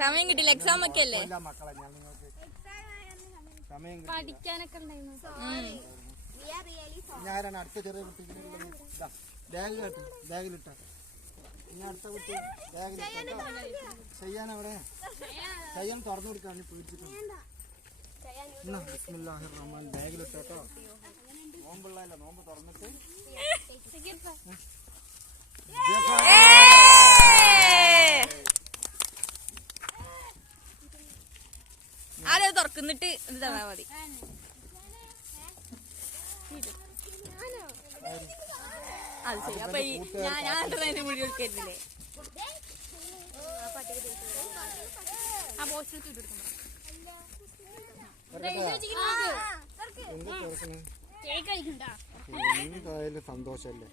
സമയം കിട്ടില്ല. എക്സാം ഒക്കെ അല്ലേ? മക്കളെ ഞാൻ നിങ്ങൾക്ക് സമയം കിട്ടി പഠിക്കാനൊക്കെ ഉണ്ടായിരുന്നു ഞാനാണ് അടുത്ത ചെറിയ കുട്ടി ബാഗിലിട്ട് ബാഗിലിട്ട. ഇനി അടുത്ത കുട്ടി ബാഗിലിട്ടോ. ചെയ്യാൻ അവിടെ? ചെയ്യാൻ തുറന്നു കൊടുക്കാൻ പേടിച്ചിട്ടുണ്ട് ബാഗിലിട്ടോ നോമ്പുള്ളതല്ല നോമ്പ് തുറന്നിട്ട്. തുറക്കുന്നിട്ട് ഇത് തന്നാ മതി. അത് ശരി. അപ്പൊ ഈ ഞാൻ ഞാൻ അതിന്റെ മുഴി കൊടുക്കരുന്നില്ലേ ആ പോസ്റ്റ് ഇട്ട് കൊടുക്കണം എന്തായാലും സന്തോഷല്ലേ?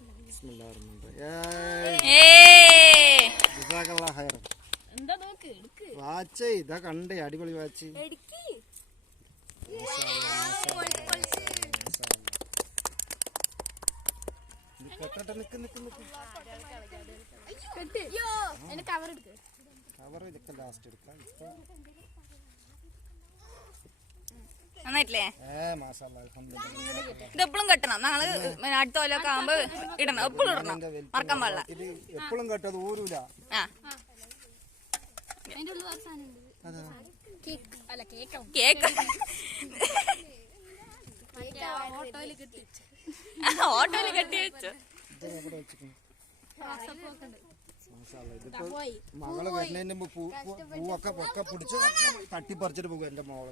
ഇതാ കണ്ടേ അടിപൊളി വാച്ച്. നന്നായിട്ടില്ലേ? ഏ മാഷാല്ലാ അൽഹംദുലില്ലാ. ഇത് എപ്പോഴും കെട്ടണം. ഞങ്ങൾ അടുത്ത കൊല്ലമൊക്കെ ആകുമ്പോ ഇടണം. എപ്പോഴും ഇടണം. മറക്കാൻ പാടില്ല. ഇത് എപ്പോഴും കെട്ടത് ഊരൂല. Cake cake. ഓട്ടോയിൽ കിട്ടി വെച്ചു. മകൾ വരുന്നതിന് മുമ്പ് പൂവൊക്കെ ഒക്കെ പിടിച്ച് തട്ടിപ്പറിച്ചിട്ട് പോകും എന്റെ മോൾ.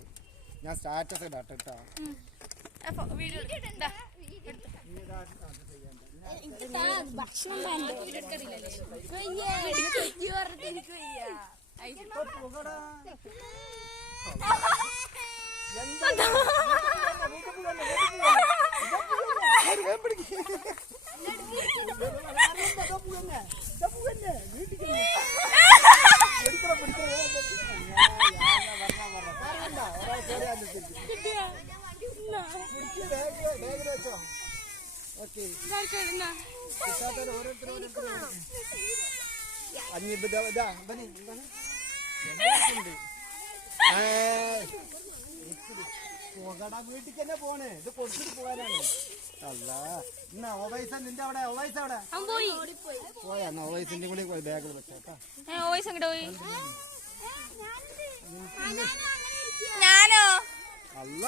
ഞാൻ സ്റ്റാറ്റസ് ഇടാട്ടെ കേട്ടോ. ഭക്ഷണം അഞ്ഞി ഇതാ ഇതാ ഇവന് ഇവന്. നിക്ക് പോകടാ വീട്ടിൽ തന്നെ പോണേ. ഇത് കൊടുത്തിട്ട് പോകാനാണ്. അല്ല എന്നാ ഒവൈസ നിന്റെ അവിടെ ഒവൈസ അവിടെ? അവൻ പോയി. പോയാ എന്നാ ഒവൈസിന്റെ കൂടി ബാഗിൽ വെച്ചേട്ടാ വോയിസ് അങ്ങോട്ട് പോയി. ഞാനോ? അല്ല.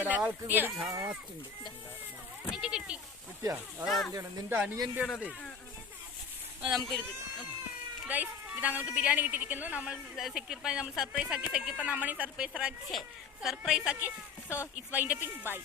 ഒരാൾക്ക് കൂടി ലാസ്റ്റ് ഉണ്ട്. കിട്ടി. കിട്ടിയാ? നിന്റെ അനിയന്റെ ആണതേ നമുക്ക് ഞങ്ങൾക്ക് ബിരിയാണി കിട്ടിയിരിക്കുന്നു. നമ്മൾ സെക്യൂർപ്പ നമ്മൾ സർപ്രൈസ് ആക്കി സെക്യൂർപ്പ നമ്മളെ സർപ്രൈസ് ആക്കി സർപ്രൈസ് ആക്കി. So it's വൈൻഡപ്പിംഗ് by